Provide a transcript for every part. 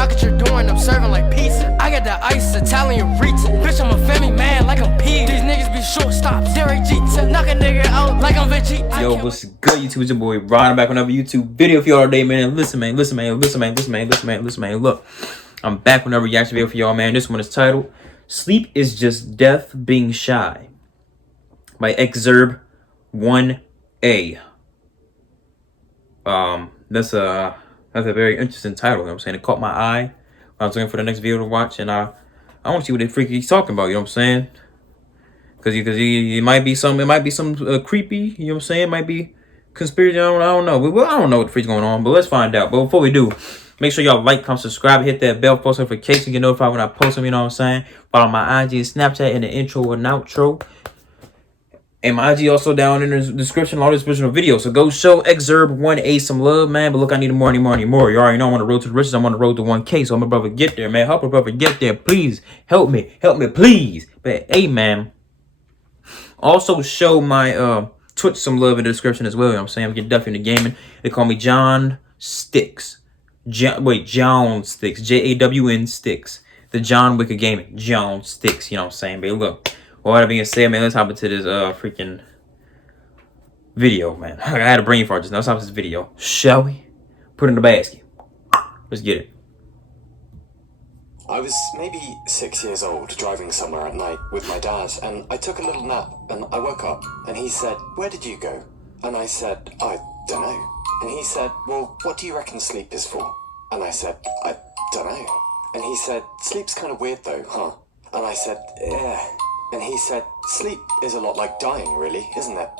knock at your door and I'm serving like pizza. I got that ice Italian Rita. Bitch, I'm a family man like I'm P. These niggas be shortstops. Derek Jeter. Knock a nigga out like I'm Vegeta. Yo, what's good, YouTube? It's your boy Ron back with another YouTube video for y'all today, man. Listen, man. Look, I'm back with another reaction video for y'all, man. This one is titled "Sleep is Just Death Being Shy" by Exurb 1A. That's a very interesting title. You know what I'm saying? It caught my eye when I was looking for the next video to watch, and I want to see what the freak he's talking about. You know what I'm saying? Because it might be some creepy. You know what I'm saying? It might be conspiracy. I don't know. I don't know what the freak's going on, but let's find out. But before we do, make sure y'all like, comment, subscribe, hit that bell, post notification, get notified when I post them. You know what I'm saying? Follow my IG and Snapchat in the intro and outro. And my IG also down in the description, all the description of videos. So go show Exurb 1A some love, man. But look, I need more. You already know I'm on the road to the riches. I'm on the road to 1K. So I'm a brother get there, man. Help a brother get there. Please help me, please. But hey, man. Also show my Twitch some love in the description as well. You know what I'm saying? I'm getting definitely into gaming. They call me John Sticks. John Sticks. JAWN Sticks. The John Wick of Gaming. John Sticks. You know what I'm saying? But look. Well, that being said, man, let's hop into this freaking video, man. I had a brain fart just now. Let's hop into this video. Shall we? Put it in the basket. Let's get it. I was maybe 6 years old, driving somewhere at night with my dad, and I took a little nap, and I woke up, and he said, "Where did you go?" And I said, "I don't know." And he said, "Well, what do you reckon sleep is for?" And I said, "I don't know." And he said, "Sleep's kind of weird though, huh?" And I said, "Yeah." And he said, "Sleep is a lot like dying, really, isn't it?"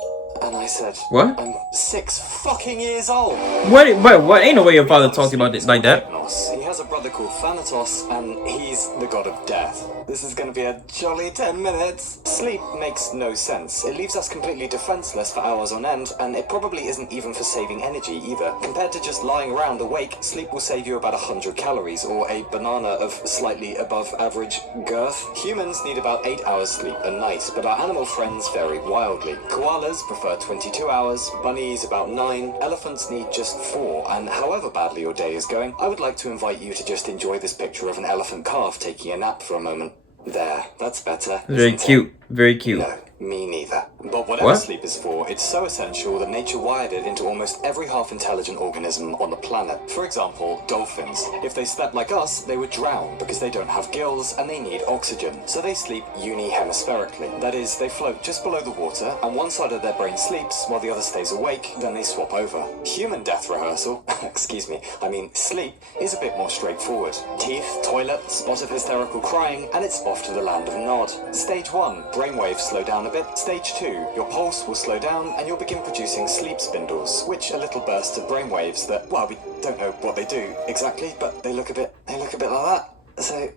And I said, "What? I'm 6 fucking years old." What? Ain't no way your father talked about this like that. He has a brother called Thanatos, and he's the god of death. This is going to be a jolly 10 minutes. Sleep makes no sense. It leaves us completely defenseless for hours on end, and it probably isn't even for saving energy either. Compared to just lying around awake, sleep will save you about 100 calories, or a banana of slightly above average girth. Humans need about 8 hours sleep a night, but our animal friends vary wildly. Koalas prefer 22 hours, bunnies about 9, elephants need just 4, and however badly your day is going, I would like to invite you to just enjoy this picture of an elephant calf taking a nap for a moment. There, that's better. Very cute. Very cute. No, me neither. But whatever sleep is for, it's so essential that nature wired it into almost every half-intelligent organism on the planet. For example, dolphins. If they slept like us, they would drown because they don't have gills and they need oxygen. So they sleep unihemispherically. That is, they float just below the water and one side of their brain sleeps while the other stays awake, then they swap over. Human death rehearsal, sleep, is a bit more straightforward. Teeth, toilet, spot of hysterical crying, and it's off to the land of Nod. Stage 1, brainwaves slow down a bit. Stage 2, your pulse will slow down and you'll begin producing sleep spindles, which are little bursts of brainwaves that, well, we don't know what they do exactly, but they look a bit like that. So,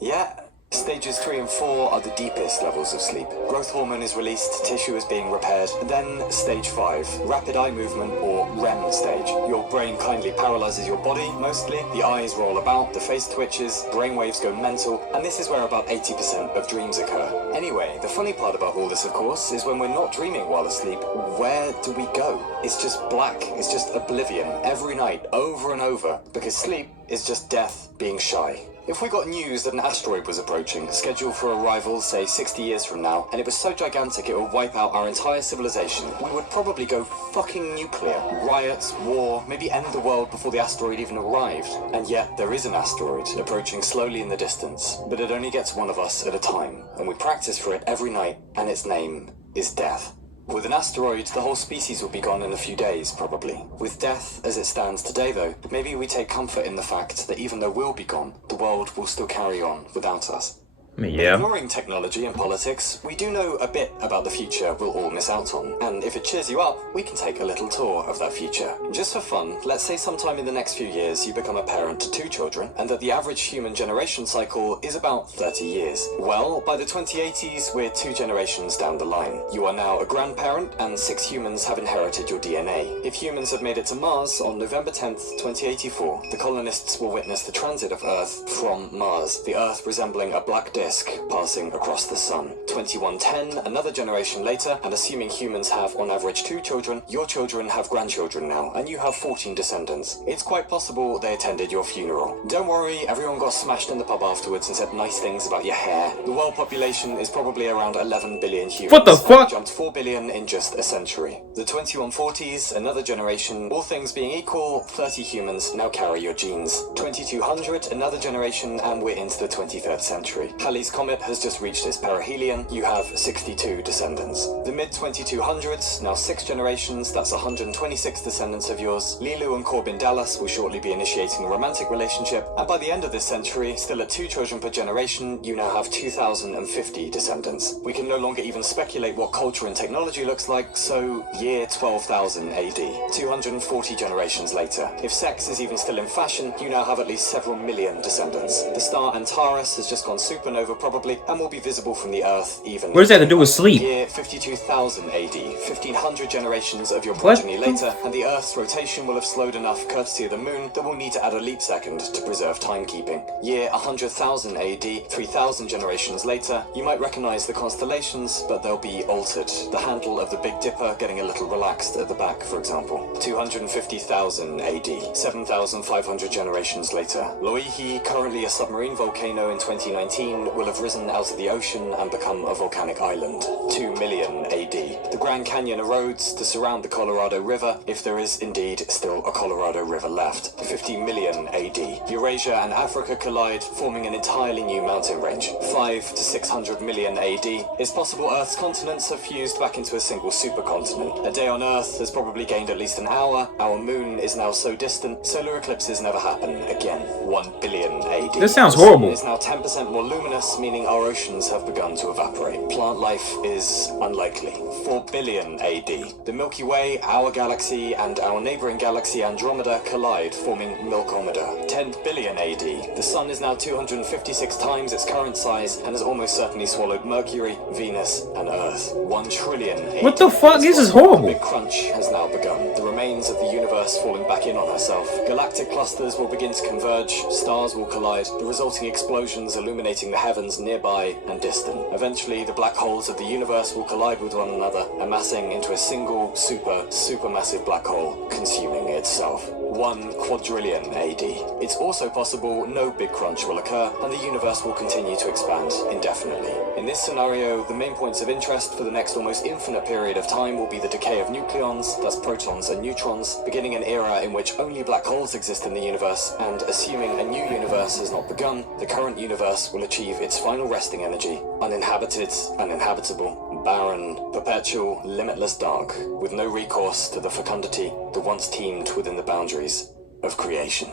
yeah. Stages 3 and 4 are the deepest levels of sleep. Growth hormone is released, tissue is being repaired. Then stage 5, rapid eye movement or REM stage. Your brain kindly paralyzes your body, mostly. The eyes roll about, the face twitches, brainwaves go mental, and this is where about 80% of dreams occur. Anyway, the funny part about all this, of course, is when we're not dreaming while asleep, where do we go? It's just black, it's just oblivion, every night, over and over, because sleep is just death being shy. If we got news that an asteroid was approaching, scheduled for arrival, say 60 years from now, and it was so gigantic it would wipe out our entire civilization, we would probably go fucking nuclear. Riots, war, maybe end the world before the asteroid even arrived. And yet, there is an asteroid approaching slowly in the distance, but it only gets one of us at a time, and we practice for it every night, and its name is death. With an asteroid, the whole species will be gone in a few days, probably. With death as it stands today, though, maybe we take comfort in the fact that even though we'll be gone, the world will still carry on without us. Yeah. Ignoring technology and politics, we do know a bit about the future we'll all miss out on, and if it cheers you up, we can take a little tour of that future. Just for fun, let's say sometime in the next few years you become a parent to 2 children, and that the average human generation cycle is about 30 years. Well, by the 2080s, we're 2 generations down the line. You are now a grandparent, and 6 humans have inherited your DNA. If humans have made it to Mars on November 10th, 2084, the colonists will witness the transit of Earth from Mars, the Earth resembling a black disc disk passing across the sun. 2110, another generation later, and assuming humans have on average 2 children, your children have grandchildren now, and you have 14 descendants. It's quite possible they attended your funeral. Don't worry, everyone got smashed in the pub afterwards and said nice things about your hair. The world population is probably around 11 billion humans. What the fuck? Jumped 4 billion in just a century. The 2140s, another generation, all things being equal, 30 humans now carry your genes. 2200, another generation, and we're into the 23rd century. Halley's Comet has just reached its perihelion. You have 62 descendants. The mid-2200s, now 6 generations, that's 126 descendants of yours. Lilu and Corbin Dallas will shortly be initiating a romantic relationship, and by the end of this century, still at 2 children per generation, you now have 2050 descendants. We can no longer even speculate what culture and technology looks like, so year 12,000 AD, 240 generations later. If sex is even still in fashion, you now have at least several million descendants. The star Antares has just gone supernova probably, and will be visible from the Earth even. What does that have to do with sleep? Year 52,000 AD, 1500 generations of your progeny later, and the Earth's rotation will have slowed enough courtesy of the moon that we'll need to add a leap second to preserve timekeeping. Year 100,000 AD, 3000 generations later, you might recognize the constellations, but they'll be altered. The handle of the Big Dipper getting a little relaxed at the back, for example. 250,000 AD, 7,500 generations later. Loihi, currently a submarine volcano in 2019, will have risen out of the ocean and become a volcanic island. 2 million AD. The Grand Canyon erodes to surround the Colorado River, if there is indeed still a Colorado River left. 50 million AD. Eurasia and Africa collide, forming an entirely new mountain range. 5 to 600 million AD. It's possible Earth's continents have fused back into a single supercontinent. A day on Earth has probably gained at least an hour. Our moon is now so distant, solar eclipses never happen again. 1 billion AD. This sounds horrible. The sun is now 10% more luminous, meaning our oceans have begun to evaporate. Plant life is unlikely. 4 billion AD. The Milky Way, our galaxy, and our neighboring galaxy Andromeda collide, forming Milkomeda. 10 billion AD. The sun is now 256 times its current size and has almost certainly swallowed Mercury, Venus, and Earth. 1 trillion AD. What the fuck? This is The horrible. Big Crunch has now begun. The remains of the universe falling back in on herself. Galactic clusters will begin to converge, stars will collide, the resulting explosions illuminating the heavens nearby and distant. Eventually, the black holes of the universe will collide with one another, amassing into a single supermassive black hole, consuming itself. 1 quadrillion AD. It's also possible no Big Crunch will occur, and the universe will continue to expand indefinitely. In this scenario, the main points of interest for the next almost infinite period of time will be the decay of nucleons, that's protons and neutrons, beginning an era in which only black holes exist in the universe, and assuming a new universe has not begun, the current universe will achieve its final resting energy, uninhabited, uninhabitable, barren, perpetual, limitless dark, with no recourse to the fecundity that once teemed within the boundaries of creation.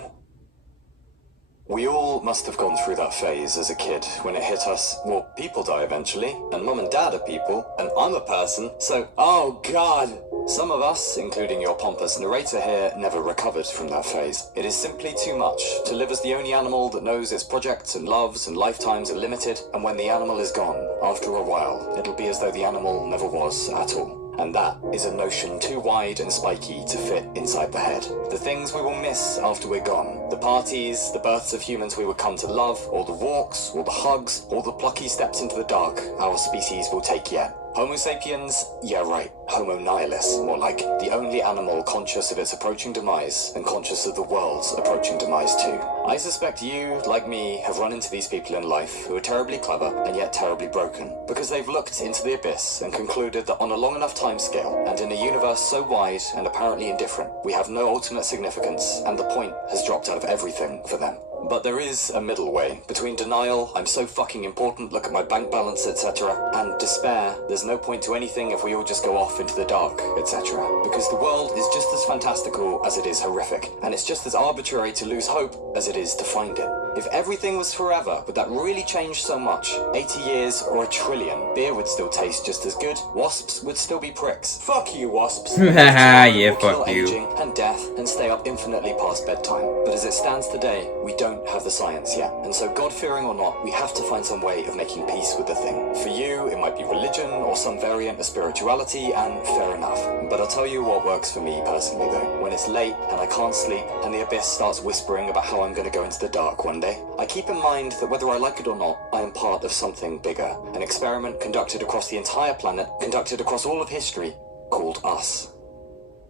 We all must have gone through that phase as a kid when it hit us. Well, people die eventually, and mum and dad are people, and I'm a person, so, oh god! Some of us, including your pompous narrator here, never recovered from that phase. It is simply too much to live as the only animal that knows its projects and loves and lifetimes are limited, and when the animal is gone, after a while, it'll be as though the animal never was at all. And that is a notion too wide and spiky to fit inside the head. The things we will miss after we're gone. The parties, the births of humans we would come to love, all the walks, all the hugs, all the plucky steps into the dark our species will take yet. Homo sapiens? Yeah, right. Homo nihilus, more like. The only animal conscious of its approaching demise, and conscious of the world's approaching demise too. I suspect you, like me, have run into these people in life who are terribly clever and yet terribly broken, because they've looked into the abyss and concluded that on a long enough timescale, and in a universe so wide and apparently indifferent, we have no ultimate significance, and the point has dropped out of everything for them. But there is a middle way, between denial, I'm so fucking important, look at my bank balance, etc., and despair, there's no point to anything if we all just go off into the dark, etc. Because the world is just as fantastical as it is horrific, and it's just as arbitrary to lose hope as it is to find it. If everything was forever, would that really change so much? 80 years or a trillion, beer would still taste just as good, wasps would still be pricks. Fuck you, wasps. Yeah, fuck you. Aging and death and stay up infinitely past bedtime. But as it stands today, we don't have the science yet, and so God-fearing or not, we have to find some way of making peace with the thing. For you, it might be religion or some variant of spirituality, and fair enough. But I'll tell you what works for me personally though. When it's late and I can't sleep, and the abyss starts whispering about how I'm gonna go into the dark one day, Monday, I keep in mind that whether I like it or not, I am part of something bigger. An experiment conducted across the entire planet, conducted across all of history, called us.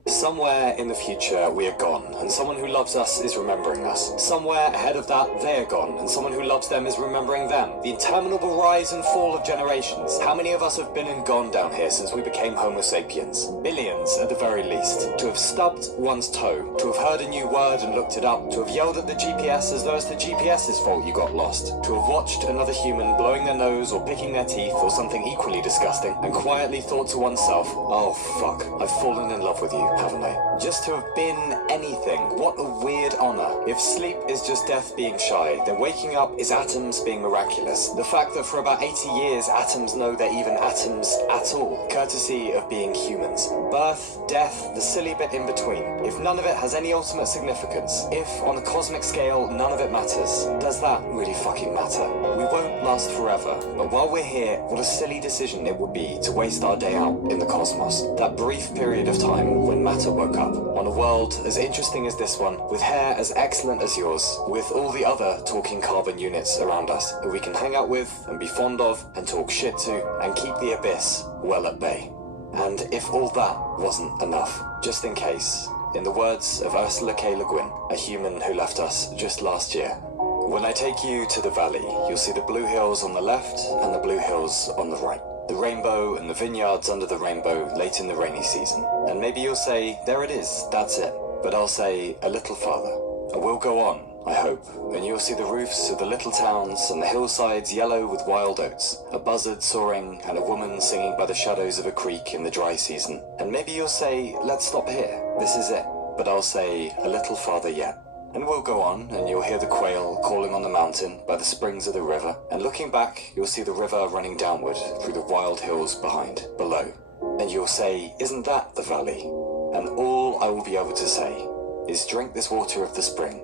Somewhere in the future, we are gone, and someone who loves us is remembering us. Somewhere ahead of that, they are gone, and someone who loves them is remembering them. The interminable rise and fall of generations. How many of us have been and gone down here since we became Homo sapiens? Billions, at the very least. To have stubbed one's toe, to have heard a new word and looked it up, to have yelled at the GPS as though it's the GPS's fault you got lost, to have watched another human blowing their nose or picking their teeth or something equally disgusting, and quietly thought to oneself, oh fuck, I've fallen in love with you, haven't I? Just to have been anything. What a weird honor. If sleep is just death being shy, then waking up is atoms being miraculous. The fact that for about 80 years atoms know they're even atoms at all, courtesy of being humans. Birth, death, the silly bit in between. If none of it has any ultimate significance, if on a cosmic scale none of it matters, does that really fucking matter? We won't last forever, but while we're here, what a silly decision it would be to waste our day out in the cosmos. That brief period of time when matter woke up, on a world as interesting as this one, with hair as excellent as yours, with all the other talking carbon units around us, who we can hang out with and be fond of and talk shit to, and keep the abyss well at bay. And if all that wasn't enough, just in case, in the words of Ursula K. Le Guin, a human who left us just last year, when I take you to the valley, you'll see the blue hills on the left and the blue hills on the right. The rainbow and the vineyards under the rainbow late in the rainy season. And maybe you'll say, there it is, that's it. But I'll say, a little farther. And we'll go on, I hope, and you'll see the roofs of the little towns and the hillsides yellow with wild oats, a buzzard soaring and a woman singing by the shadows of a creek in the dry season. And maybe you'll say, let's stop here, this is it. But I'll say, a little farther yet. And we'll go on, and you'll hear the quail calling on the mountain by the springs of the river, and looking back, you'll see the river running downward through the wild hills below. And you'll say, isn't that the valley? And all I will be able to say is drink this water of the spring,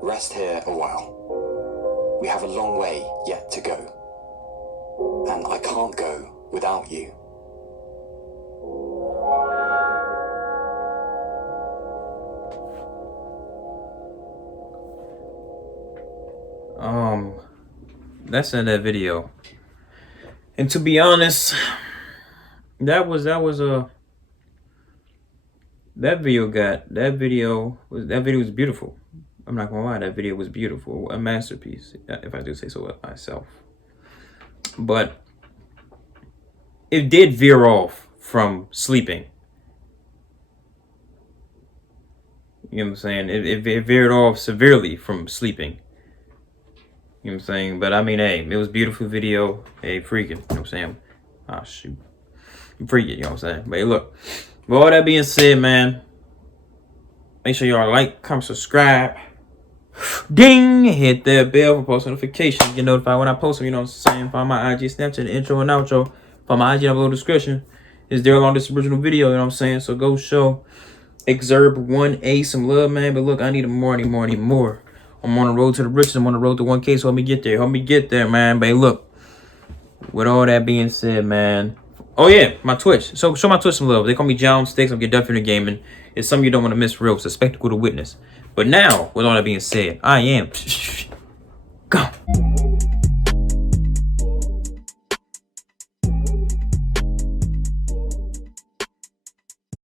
rest here a while. We have a long way yet to go, and I can't go without you. That's in that video, and to be honest, that video was beautiful. I'm not gonna lie, that video was beautiful, a masterpiece, if I do say so myself. But it did veer off from sleeping. You know what I'm saying? It veered off severely from sleeping. You know what I'm saying? But I mean, hey, it was a beautiful video. Hey, freaking, you know what I'm saying? Ah, shoot. Freaking, you know what I'm saying? But hey, look, with all that being said, man, make sure y'all like, comment, subscribe. Ding! Hit that bell for post notifications. Get notified when I post them, you know what I'm saying? Find my IG, Snapchat, intro and outro. Find my IG in the below description. It's there along this original video, you know what I'm saying? So go show Exurb1A some love, man. But look, I need more. I'm on the road to the riches. I'm on the road to 1K, so help me get there. Help me get there, man. But look, with all that being said, man. Oh, yeah, my Twitch. So show my Twitch some love. They call me John Sticks. I'm Get Duffy Gaming. It's something you don't want to miss for real. It's a spectacle to witness. But now, with all that being said, I am... Go.